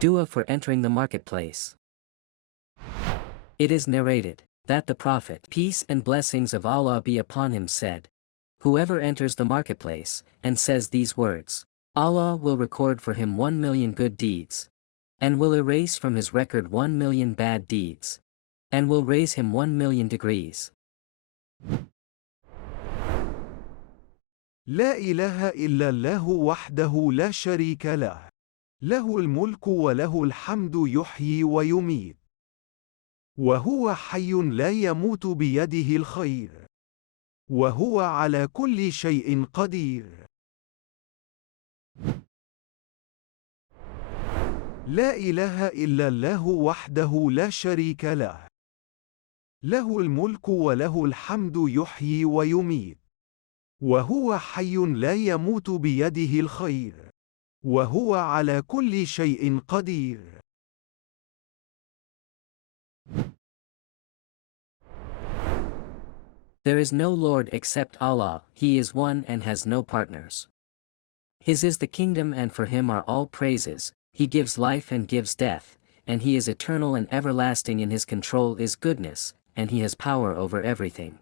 Dua for entering the marketplace. It is narrated that the Prophet, peace and blessings of Allah be upon him, said, "Whoever enters the marketplace and says these words, Allah will record for him 1,000,000 good deeds, and will erase from his record 1,000,000 bad deeds, and will raise him 1,000,000 degrees." لا إله إلا الله وحده لا شريك له، له الملك وله الحمد يحيي ويميت، وهو حي لا يموت بيده الخير، وهو على كل شيء قدير. لا إله إلا الله وحده لا شريك له، له الملك وله الحمد يحيي ويميت، وهو حي لا يموت بيده الخير، وهو على كل شيء قدير. There is no Lord except Allah, He is one and has no partners. His is the kingdom and for Him are all praises, He gives life and gives death, and He is eternal and everlasting, in His control is goodness, and He has power over everything.